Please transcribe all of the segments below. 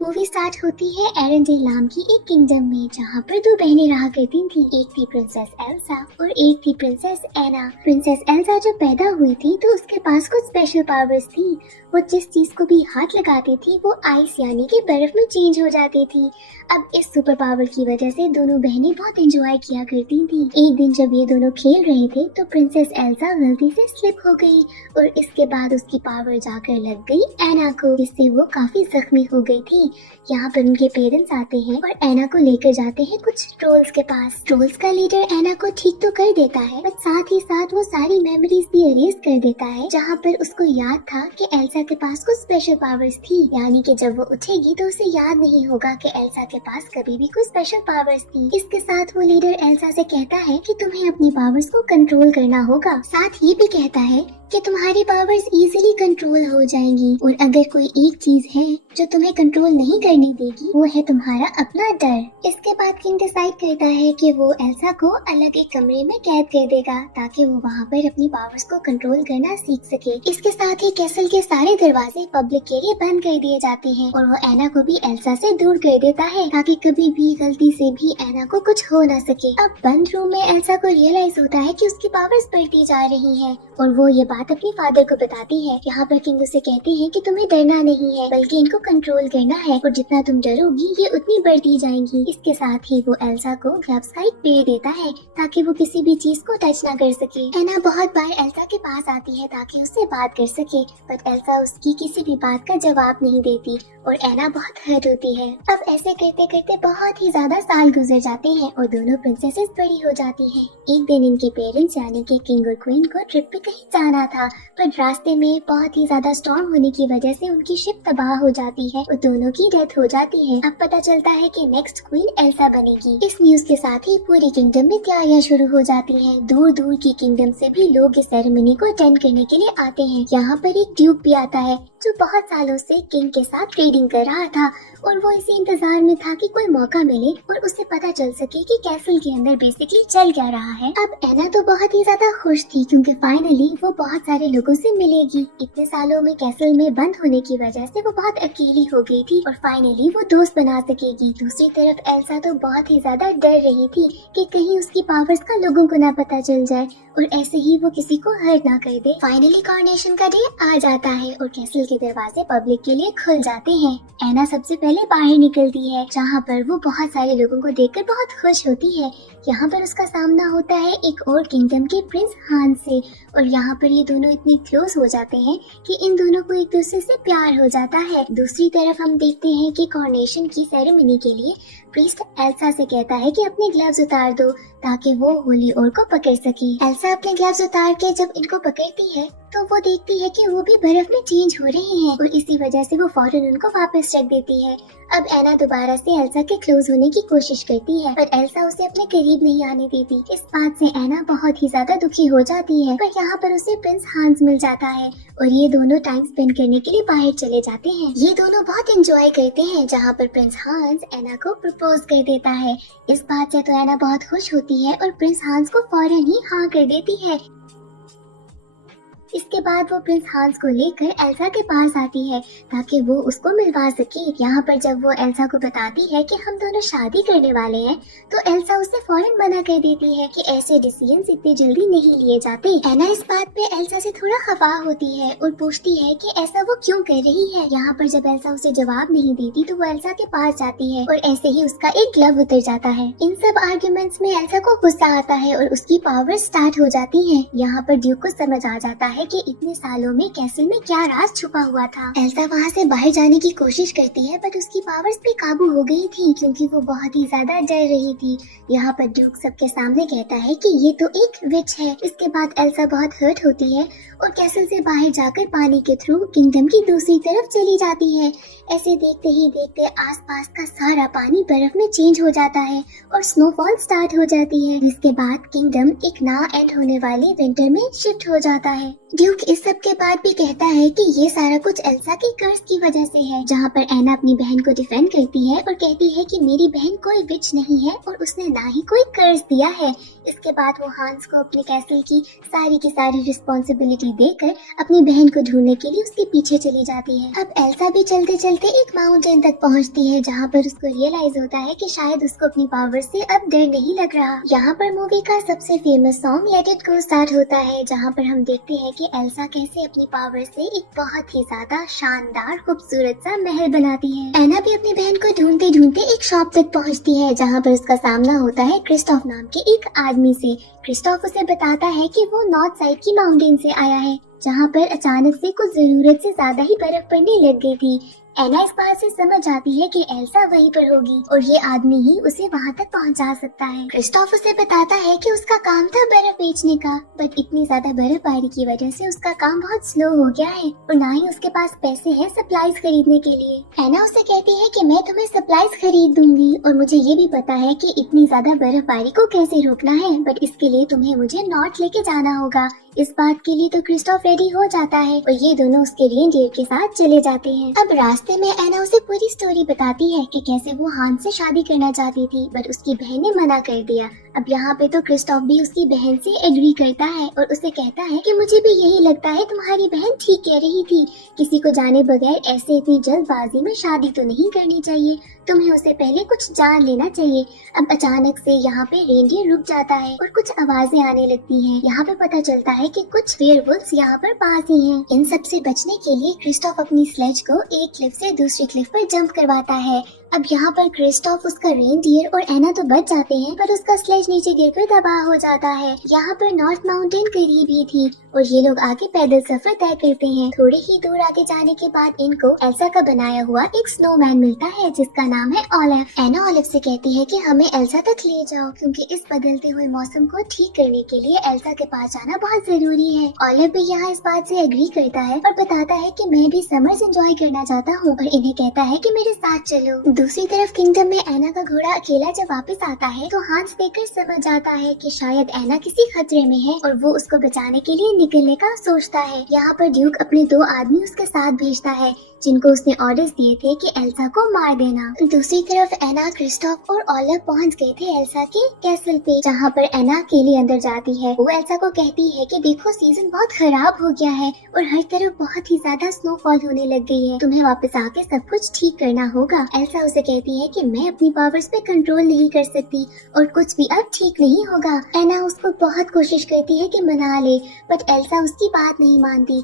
Movie start होती है एरेंडेल नाम की एक किंगडम में, जहाँ पर दो बहनें रहा करती थी। एक थी प्रिंसेस एल्सा और एक थी प्रिंसेस एना। प्रिंसेस एल्सा जब पैदा हुई थी तो उसके पास कुछ स्पेशल पावर्स थी। वो जिस चीज को भी हाथ लगाती थी वो आइस यानी कि बर्फ में चेंज हो जाती थी। अब इस सुपर पावर की वजह से दोनों बहनें बहुत एंजॉय किया करती थी। एक दिन जब ये दोनों खेल रहे थे तो प्रिंसेस एल्सा गलती से स्लिप हो गई और इसके बाद उसकी पावर जाकर लग गई एना को, जिससे वो काफी जख्मी हो गई थी। यहाँ पर उनके पेरेंट्स आते हैं और एना को लेकर जाते हैं कुछ ट्रोल्स के पास। ट्रोल्स का लीडर एना को ठीक तो कर देता है, पर साथ ही साथ वो सारी मेमोरीज भी अरेज कर देता है, जहाँ पर उसको याद था कि एल्सा के पास कुछ स्पेशल पावर्स थी। यानी कि जब वो उठेगी तो उसे याद नहीं होगा कि एल्सा के पास कभी भी कुछ स्पेशल पावर्स थी। इसके साथ वो लीडर एल्सा से कहता है कि तुम्हें अपनी पावर्स को कंट्रोल करना होगा। साथ ये भी कहता है कि तुम्हारी पावर्स इजीली कंट्रोल हो जाएंगी, और अगर कोई एक चीज है जो तुम्हें कंट्रोल नहीं करने देगी वो है तुम्हारा अपना डर। इसके बाद किंग डिसाइड करता है कि वो एल्सा को अलग एक कमरे में कैद कर देगा ताकि वो वहाँ पर अपनी पावर्स को कंट्रोल करना सीख सके। इसके साथ ही कैसल के सारे दरवाजे पब्लिक के लिए बंद कर दिए जाते हैं और वो एना को भी एल्सा से दूर कर देता है ताकि कभी भी गलती से भी एना को कुछ हो न सके। अब बंद रूम में एल्सा को रियलाइज होता है कि उसकी पावर्स बढ़ती जा रही है और वो ये बात अपने फादर को बताती है। यहाँ पर किंग उसे कहते हैं कि तुम्हें डरना नहीं है बल्कि इनको कंट्रोल करना है, और जितना तुम डरोगी ये उतनी बढ़ती जाएंगी। इसके साथ ही वो एल्सा को ग्लव्स का एक पेड़ देता है ताकि वो किसी भी चीज को टच ना कर सके। एना बहुत बार एल्सा के पास आती है ताकि उससे बात कर सके, बट एल्सा उसकी किसी भी बात का जवाब नहीं देती और एना बहुत हर्ट होती है। अब ऐसे करते करते बहुत ही ज्यादा साल गुजर जाते हैं और दोनों प्रिंसेसेस बड़ी हो जाती हैं। एक दिन इनके पेरेंट्स यानी कि किंग और क्वीन को ट्रिप पे कहीं जाना था, पर रास्ते में बहुत ही ज्यादा स्टॉर्म होने की वजह से उनकी शिप तबाह हो जाती है और दोनों की डेथ हो जाती है। अब पता चलता है कि नेक्स्ट क्वीन एल्सा बनेगी। इस न्यूज के साथ ही पूरी किंगडम में तैयारियां शुरू हो जाती हैं। दूर दूर की किंगडम से भी लोग इस सेरेमनी को अटेंड करने के लिए आते हैं। यहाँ पर एक ड्यूक भी आता है जो बहुत सालों से किंग के साथ ट्रेडिंग कर रहा था और वो इसी इंतजार में था कि कोई मौका मिले और उसे पता चल सके कि कैसल के अंदर बेसिकली चल क्या रहा है। अब एना तो बहुत ही ज्यादा खुश थी क्योंकि फाइनली वो बहुत सारे लोगों से मिलेगी। इतने सालों में कैसल में बंद होने की वजह से वो बहुत अकेली हो गई थी और फाइनली वो दोस्त बना सकेगी। दूसरी तरफ एल्सा तो बहुत ही ज्यादा डर रही थी कि कहीं उसकी पावर्स का लोगों को ना पता चल जाए और ऐसे ही वो किसी को हर्ट ना कर दे। फाइनली कॉरोनेशन का डे आ जाता है और कैसल के दरवाजे पब्लिक के लिए खुल जाते हैं। एना सबसे पहले बाहर निकलती है जहाँ पर वो बहुत सारे लोगों को देखकर बहुत खुश होती है। यहाँ पर उसका सामना होता है एक और किंगडम के प्रिंस हांस से और यहाँ पर ये दोनों इतने क्लोज हो जाते हैं कि इन दोनों को एक दूसरे से प्यार हो जाता है। दूसरी तरफ हम देखते हैं कि कॉरोनेशन की सेरेमनी के लिए प्रीस्ट एल्सा से कहता है कि अपने ग्लव्स उतार दो ताकि वो होली और को पकड़ सके। एल्सा अपने ग्लव्स उतार के जब इनको पकड़ती है तो वो देखती है कि वो भी बर्फ में चेंज हो रहे हैं और इसी वजह से वो फौरन उनको वापस रख देती है। अब एना दोबारा से एल्सा के क्लोज होने की कोशिश करती है पर एल्सा उसे अपने करीब नहीं आने देती। इस बात से एना बहुत ही ज्यादा दुखी हो जाती है, पर यहाँ पर उसे प्रिंस हांस मिल जाता है और ये दोनों टाइम स्पेंड करने के लिए बाहर चले जाते हैं। ये दोनों बहुत एंजॉय करते हैं जहाँ पर प्रिंस हांस एना को प्रपोज कर देता है। इस बात से तो एना बहुत खुश होती है और प्रिंस हांस को फौरन ही हाँ कर देती है। इसके बाद वो प्रिंस हांस को लेकर एल्सा के पास आती है ताकि वो उसको मिलवा सके। यहाँ पर जब वो एल्सा को बताती है कि हम दोनों शादी करने वाले हैं तो एल्सा उसे फौरन मना कर देती है कि ऐसे डिसीजंस इतनी जल्दी नहीं लिए जाते। एना इस बात पे एल्सा से थोड़ा खफा होती है और पूछती है कि ऐसा वो क्यों कर रही है। यहाँ पर जब एल्सा उसे जवाब नहीं देती तो वो एल्सा के पास जाती है और ऐसे ही उसका एक ग्लव उतर जाता है। इन सब आर्ग्यूमेंट्स में एल्सा को गुस्सा आता है और उसकी पावर स्टार्ट हो जाती है। यहाँ पर ड्यूक को समझ आ जाता है कि इतने सालों में कैसल में क्या राज छुपा हुआ था। एल्सा वहाँ से बाहर जाने की कोशिश करती है बट उसकी पावर्स पे काबू हो गई थी क्योंकि वो बहुत ही ज्यादा डर रही थी। यहाँ पर ड्यूक सबके सामने कहता है कि ये तो एक विच है। इसके बाद एल्सा बहुत हर्ट होती है और कैसल से बाहर जाकर पानी के थ्रू किंगडम की दूसरी तरफ चली जाती है। ऐसे देखते ही देखते आसपास का सारा पानी बर्फ में चेंज हो जाता है और स्नोफॉल स्टार्ट हो जाती है, जिसके बाद किंगडम एक ना एंड होने वाली विंटर में शिफ्ट हो जाता है। ड्यूक इस सब के बाद भी कहता है कि ये सारा कुछ एल्सा के कर्ज की वजह से है, जहाँ पर एना अपनी बहन को डिफेंड करती है और कहती है कि मेरी बहन कोई विच नहीं है और उसने ना ही कोई कर्ज दिया है। इसके बाद वो हांस को अपने कैसल की सारी रिस्पॉन्सिबिलिटी देकर अपनी बहन को ढूंढने के लिए उसके पीछे चली जाती है। अब एल्सा भी चलते चलते एक माउंटेन तक पहुँचती है, जहाँ पर उसको रियलाइज होता है कि शायद उसको अपनी पावर से अब डर नहीं लग रहा। यहाँ पर मूवी का सबसे famous song let it go start होता है, जहाँ पर हम देखते हैं कि एल्सा कैसे अपनी पावर से एक बहुत ही ज्यादा शानदार खूबसूरत सा महल बनाती है। एना भी अपनी बहन को ढूंढते ढूंढते एक शॉप तक पहुंचती है, जहां पर उसका सामना होता है क्रिस्टोफ नाम के एक आदमी से। क्रिस्टोफ उसे बताता है कि वो नॉर्थ साइड की माउंटेन से आया है, जहां पर अचानक से कुछ जरूरत से ज्यादा ही बर्फ पड़ने लग गई थी। एना इस बात से समझ जाती है कि एल्सा वहीं पर होगी और ये आदमी ही उसे वहाँ तक पहुँचा सकता है। क्रिस्टोफ उसे बताता है कि उसका काम था बर्फ बेचने का, बट इतनी ज्यादा बर्फबारी की वजह से उसका काम बहुत स्लो हो गया है और ना ही उसके पास पैसे हैं सप्लाईज खरीदने के लिए। एना उसे कहती है कि मैं तुम्हें सप्लाईज खरीद दूंगी और मुझे ये भी पता है कि इतनी ज्यादा बर्फबारी को कैसे रोकना है, बट इसके लिए तुम्हें मुझे नॉर्थ लेके जाना होगा। इस बात के लिए तो क्रिस्टोफ रेडी हो जाता है और ये दोनों उसके रेनडियर के साथ चले जाते हैं। अब रास्ते में एना उसे पूरी स्टोरी बताती है कि कैसे वो हांस से शादी करना चाहती थी, बट उसकी बहन ने मना कर दिया। अब यहाँ पे तो क्रिस्टोफ भी उसकी बहन से एग्री करता है और उसे कहता है कि मुझे भी यही लगता है, तुम्हारी बहन ठीक कह रही थी, किसी को जाने बगैर ऐसे इतनी जल्दबाजी में शादी तो नहीं करनी चाहिए, तुम्हें उसे पहले कुछ जान लेना चाहिए। अब अचानक से यहाँ पे रेनडियर रुक जाता है और कुछ आवाजें आने लगती हैं। यहाँ पे पता चलता है कि कुछ वेयरवुल्व्स यहाँ पर पास ही हैं। इन सब से बचने के लिए क्रिस्टोफ अपनी स्लेज को एक क्लिफ से दूसरी क्लिफ पर जंप करवाता है। अब यहाँ पर क्रिस्टोफ, उसका रेनडियर और एना तो बच जाते हैं, पर उसका स्लेज नीचे गिरकर तबाह हो जाता है। यहाँ पर नॉर्थ माउंटेन करीब ही थी और ये लोग आगे पैदल सफर तय करते हैं। थोड़े ही दूर आगे जाने के बाद इनको एल्सा का बनाया हुआ एक स्नोमैन मिलता है, जिसका नाम है ओलिव। एना ओलिव से कहती है कि हमें एल्सा तक ले जाओ, क्योंकि इस बदलते हुए मौसम को ठीक करने के लिए एल्सा के पास जाना बहुत जरूरी है। ओलिव भी यहाँ इस बात से एग्री करता है और बताता है कि मैं भी समर्स एंजॉय करना चाहता हूँ और इन्हें कहता है कि मेरे साथ चलो। दूसरी तरफ किंगडम में एना का घोड़ा अकेला जब वापस आता है तो हांस देखकर समझ जाता है कि शायद एना किसी खतरे में है और वो उसको बचाने के लिए निकलने का सोचता है। यहाँ पर ड्यूक अपने 2 आदमी उसके साथ भेजता है, जिनको उसने ऑर्डर्स दिए थे कि एल्सा को मार देना। दूसरी तरफ एना, क्रिस्टोफ और ओलिव पहुंच गए थे एल्सा के कैसल पे, जहाँ पर एना अकेली अंदर जाती है। वो एल्सा को कहती है कि देखो, सीजन बहुत खराब हो गया है और हर तरफ बहुत ही ज्यादा स्नोफॉल होने लग गई है, तुम्हें वापस आके सब कुछ ठीक करना होगा। एल्सा उसे कहती है कि मैं अपनी पावर्स पे कंट्रोल नहीं कर सकती और कुछ भी अब ठीक नहीं होगा। एना उसको बहुत कोशिश करती है कि मना ले, बट एल्सा उसकी बात नहीं मानती।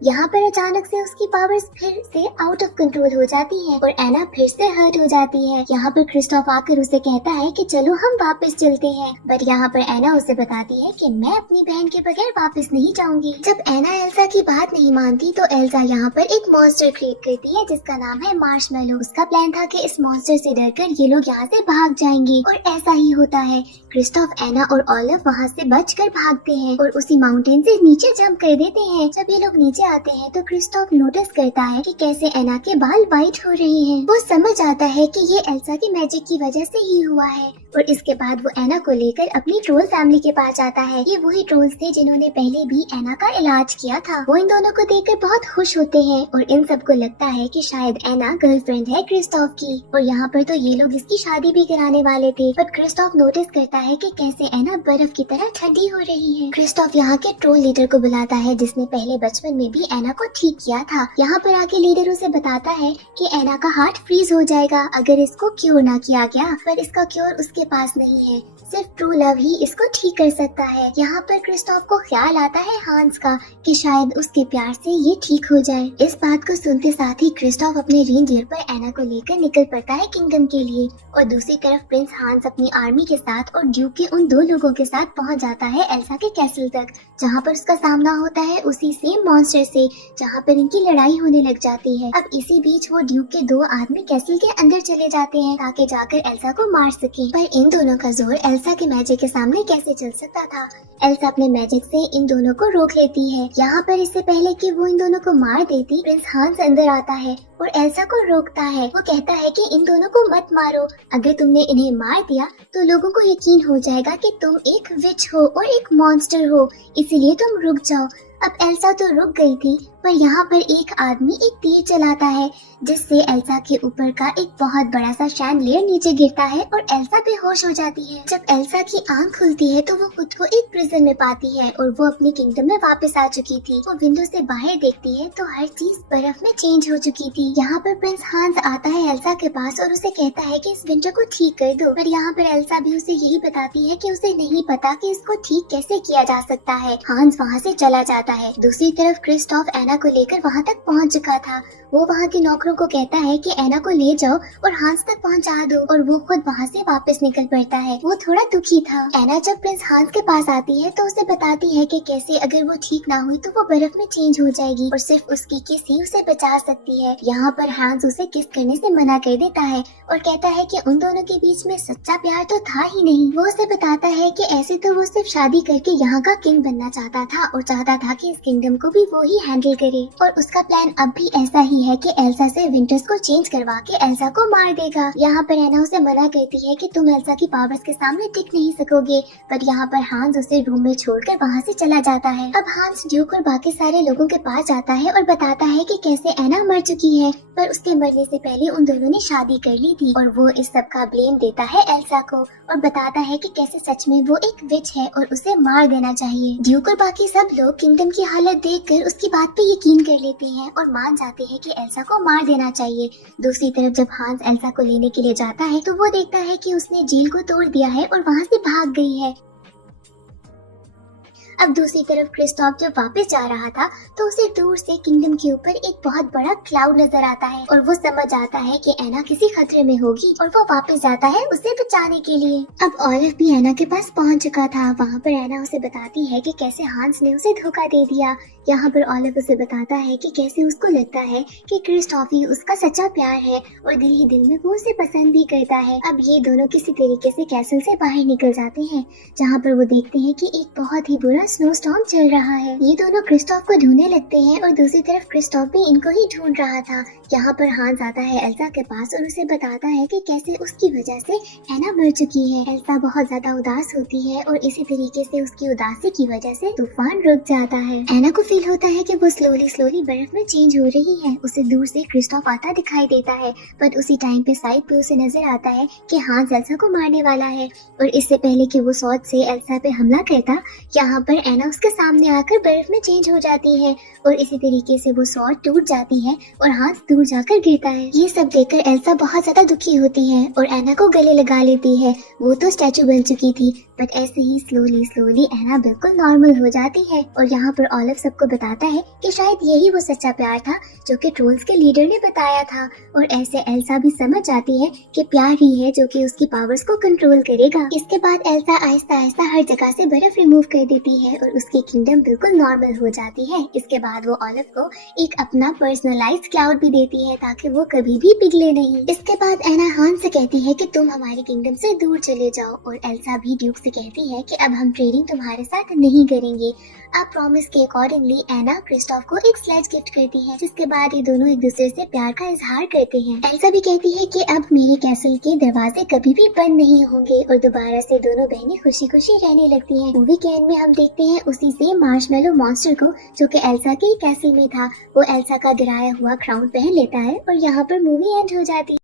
यहाँ पर अचानक से उसकी पावर्स फिर से आउट ऑफ कंट्रोल हो जाती हैं और एना फिर से हर्ट हो जाती है। यहाँ पर क्रिस्टोफ आकर उसे कहता है कि चलो हम वापस चलते हैं, बट यहाँ पर एना उसे बताती है कि मैं अपनी बहन के बगैर वापस नहीं जाऊंगी। जब एना एल्सा की बात नहीं मानती तो एल्सा यहाँ पर एक मॉन्स्टर क्रिएट करती है, जिसका नाम है मार्शमैलो। उसका प्लान था कि इस मॉन्स्टर से डरकर ये लोग यहाँ से भाग जाएंगे और ऐसा ही होता है। क्रिस्टोफ, एना और ओलिव वहाँ से बचकर भागते हैं और उसी माउंटेन से नीचे जंप कर देते हैं। जब ये लोग नीचे आते हैं तो क्रिस्टोफ नोटिस करता है कि कैसे एना के बाल वाइट हो रहे हैं। वो समझ आता है कि ये एल्सा की मैजिक की वजह से ही हुआ है और इसके बाद वो एना को लेकर अपनी ट्रोल फैमिली के पास जाता है। ये वही ट्रोल्स थे जिन्होंने पहले भी एना का इलाज किया था। वो इन दोनों को देखकर बहुत खुश होते हैं और इन सबको लगता है कि शायद एना गर्लफ्रेंड है क्रिस्टोफ की और यहाँ पर तो ये लोग इसकी शादी भी कराने वाले थे। बट क्रिस्टोफ नोटिस करता है कि कैसे एना बर्फ की तरह ठंडी हो रही है। क्रिस्टोफ यहाँ के ट्रोल लीडर को बुलाता है, जिसने पहले बचपन में भी एना को ठीक किया था। यहाँ पर आके लीडर उसे बताता है कि एना का हार्ट फ्रीज हो जाएगा अगर इसको क्योर ना किया गया, पर इसका क्योर उसके पास नहीं है, सिर्फ ट्रू लव ही इसको ठीक कर सकता है। यहाँ पर क्रिस्टोफ को ख्याल आता है हांस का कि शायद उसके प्यार से ये ठीक हो जाए। इस बात को सुनते साथ ही क्रिस्टोफ अपने रेनडियर पर एना को लेकर निकल पड़ता है किंगडम के लिए और दूसरी तरफ प्रिंस हांस अपनी आर्मी के साथ और ड्यूक के उन 2 लोगों के साथ पहुँच जाता है एल्सा के कैसल तक, जहाँ पर उसका सामना होता है उसी सेम मॉन्स्टर से, जहाँ पर इनकी लड़ाई होने लग जाती है। अब इसी बीच वो ड्यूक के 2 आदमी कैसल के अंदर चले जाते हैं ताकि जाकर एल्सा को मार सके। पर इन दोनों का जोर एल्सा के मैजिक के सामने कैसे चल सकता था। एल्सा अपने मैजिक से इन दोनों को रोक लेती है। यहाँ पर इससे पहले कि वो इन दोनों को मार देती, प्रिंस हांस अंदर आता है और एल्सा को रोकता है। वो कहता है कि इन दोनों को मत मारो, अगर तुमने इन्हें मार दिया तो लोगों को यकीन हो जाएगा कि तुम एक विच हो और एक मॉन्स्टर हो, इसलिए तुम रुक जाओ। अब एल्सा तो रुक गई थी, पर यहाँ पर एक आदमी एक तीर चलाता है जिससे एल्सा के ऊपर का एक बहुत बड़ा सा शैंडलियर नीचे गिरता है और एल्सा बेहोश हो जाती है। जब एल्सा की आंख खुलती है तो वो खुद को एक प्रिजन में पाती है और वो अपनी किंगडम में वापस आ चुकी थी। वो विंडो से बाहर देखती है तो हर चीज बर्फ में चेंज हो चुकी थी। यहाँ पर प्रिंस हांस आता है एल्सा के पास और उसे कहता है कि इस विंडो को ठीक कर दो, पर यहाँ पर एल्सा भी उसे यही बताती है कि उसे नहीं पता कि इसको ठीक कैसे किया जा सकता है। हांस वहाँ से चला जाता है। दूसरी तरफ क्रिस्टोफ एना को लेकर वहाँ तक पहुँच चुका था। वो वहाँ के नौकरों को कहता है कि एना को ले जाओ और हांस तक पहुँचा दो, और वो खुद वहाँ से वापस निकल पड़ता है। वो थोड़ा दुखी था। एना जब प्रिंस हांस के पास आती है तो उसे बताती है कि कैसे अगर वो ठीक ना हुई तो वो बर्फ में चेंज हो जाएगी और सिर्फ उसकी किस ही उसे बचा सकती है। यहाँ पर हांस उसे किस करने से मना कर देता है और कहता है कि उन दोनों के बीच में सच्चा प्यार तो था ही नहीं। वो उसे बताता है कि ऐसे तो वो सिर्फ शादी करके यहाँ का किंग बनना चाहता था और चाहता था कि इस किंगडम को भी वो ही हैंडल करे, और उसका प्लान अब भी ऐसा ही है कि एल्सा से विंटर्स को चेंज करवा के एल्सा को मार देगा। यहाँ पर एना उसे मना करती है कि तुम एल्सा की पावर्स के सामने टिक नहीं सकोगे, पर यहाँ पर हांस उसे रूम में छोड़कर वहाँ से चला जाता है। अब हांस ड्यूक और बाकी सारे लोगों के पास जाता है और बताता है कि कैसे एना मर चुकी है, पर उसके मरने से पहले उन दोनों ने शादी कर ली थी, और वो इस सब का ब्लेम देता है एल्सा को और बताता है कि कैसे सच में वो एक विच है और उसे मार देना चाहिए। ड्यूक और बाकी सब लोग किंगडम की हालत देखकर उसकी बात पे यकीन कर लेते हैं और मान जाते हैं कि एल्सा को मार देना चाहिए। दूसरी तरफ जब हांस एल्सा को लेने के लिए जाता है तो वो देखता है कि उसने झील को तोड़ दिया है और वहाँ से भाग गई है। अब दूसरी तरफ क्रिस्टोफ जब वापस जा रहा था तो उसे दूर से किंगडम के ऊपर एक बहुत बड़ा क्लाउड नजर आता है और वो समझ आता है कि एना किसी खतरे में होगी और वो वापस जाता है उसे बचाने के लिए। अब ओलिव भी एना के पास पहुंच चुका था। वहाँ पर एना उसे बताती है कि कैसे हांस ने उसे धोखा दे दिया। यहाँ पर ओलिव उसे बताता है कि कैसे उसको लगता है कि क्रिस्टोफ ही उसका सच्चा प्यार है और दिल ही दिल में वो उसे पसंद भी करता है। अब ये दोनों किसी तरीके से कैसल से बाहर निकल जाते हैं, जहाँ पर वो देखते हैं कि एक बहुत ही बुरा स्नोस्टॉर्म चल रहा है। ये दोनों क्रिस्टोफ को ढूंढने लगते हैं और दूसरी तरफ क्रिस्टोफ भी इनको ही ढूंढ रहा था। यहाँ पर हांस आता है एल्सा के पास और उसे बताता है कि कैसे उसकी वजह से एना मर चुकी है। एल्सा बहुत ज्यादा उदास होती है और इसी तरीके से उसकी उदासी की वजह से तूफान रुक जाता है। एना को फील होता है कि वो स्लोली बर्फ में चेंज हो रही है। उसे दूर से क्रिस्टोफ आता दिखाई देता है, पर उसी टाइम पे साइड पे उसे नजर आता है कि हांस एल्सा को मारने वाला है, और इससे पहले कि वो सॉर्ड से एल्सा पे हमला करता, यहाँ पर एना उसके सामने आकर बर्फ में चेंज हो जाती है और इसी तरीके से वो सॉर्ड टूट जाती है और हांस दूर जाकर गिरता है। ये सब देखकर एल्सा बहुत ज्यादा दुखी होती है और एना को गले लगा लेती है। वो तो स्टैचू बन चुकी थी, बट ऐसे ही स्लोली एना बिल्कुल नॉर्मल हो जाती है। और यहाँ पर ओलिव सबको बताता है कि शायद यही वो सच्चा प्यार था जो कि ट्रोल्स के लीडर ने बताया था, और ऐसे एल्सा भी समझ जाती है कि प्यार ही है जो कि उसकी पावर्स को कंट्रोल करेगा। इसके बाद एल्सा आहिस्ता आहिस्ता हर जगह से बर्फ रिमूव कर देती है और उसकी किंगडम बिल्कुल नॉर्मल हो जाती है। इसके बाद वो ओलिव को एक अपना पर्सनलाइज्ड क्लाउड भी देती है ताकि वो कभी भी पिघले नहीं। इसके बाद एना हांस से कहती है कि तुम हमारी किंगडम से दूर चले जाओ, और एल्सा भी ड्यूक से कहती है कि अब हम ट्रेडिंग तुम्हारे साथ नहीं करेंगे। अब प्रॉमिस के अकॉर्डिंगली एना क्रिस्टोफ को एक स्लेज गिफ्ट करती है, जिसके बाद ये दोनों एक दूसरे से प्यार का इजहार करते हैं। एल्सा भी कहती है कि अब मेरे कैसल के दरवाजे कभी भी बंद नहीं होंगे, और दोबारा से दोनों बहनें खुशी खुशी रहने लगती हैं। मूवी के एंड में हम देखते हैं उसी से मार्शमेलो मॉन्स्टर को, जो कि एल्सा के कैसल में था। वो एल्सा का गिराया हुआ क्राउन पहन लेता है और यहाँ पर मूवी एंड हो जाती है।